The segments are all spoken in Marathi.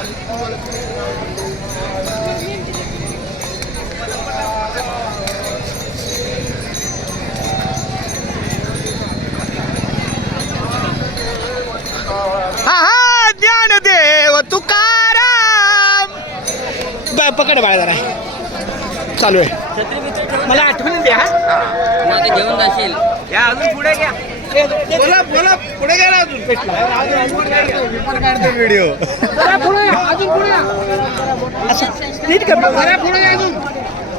हा हा ज्ञानदेव तुकाराम पकड बाळा जरा चालू आहे मला आठवण द्या माझं घेऊन जाशील या अजून पुढे घ्या बोला बोला पुढे घ्या ना अजून व्हिडिओ नीट कर पुढे अजून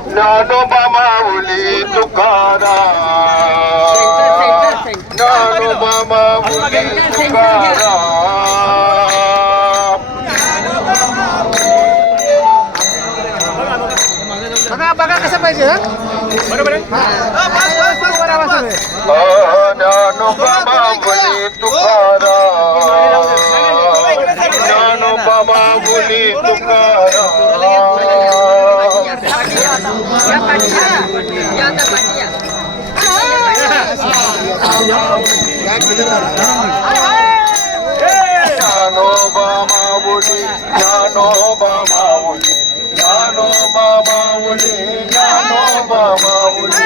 ज्ञानोबा माऊली तुकाराम ज्ञानोबा माऊली तुकाराम बघा बघा कसं पाहिजे बरोबर आहे ज्ञानोबा माऊली तुकाराम ज्ञानोबा माऊली तुकाराम ज्ञानोबा माऊली ज्ञानोबा माऊली ज्ञानोबा माऊली ज्ञानोबा माऊली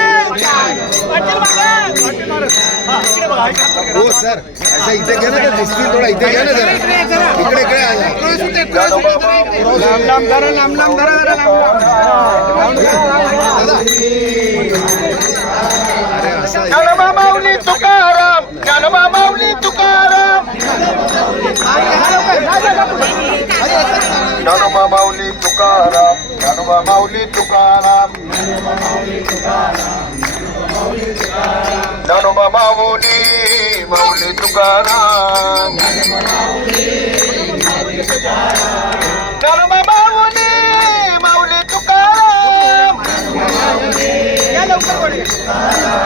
हो सर अच्छा इथे घ्या ना दिसतील थोडा इथे घ्या ना जरा इकडे लांब धरा लांब लांब धरा ज्ञानोबा माऊली तुकाराम ज्ञानोबा माऊली तुकाराम ज्ञानोबा माऊली तुकाराम ज्ञानोबा माऊली तुकाराम ज्ञानोबा माऊली माऊली तुकाराम ज्ञानोबा माऊली माऊली तुकाराम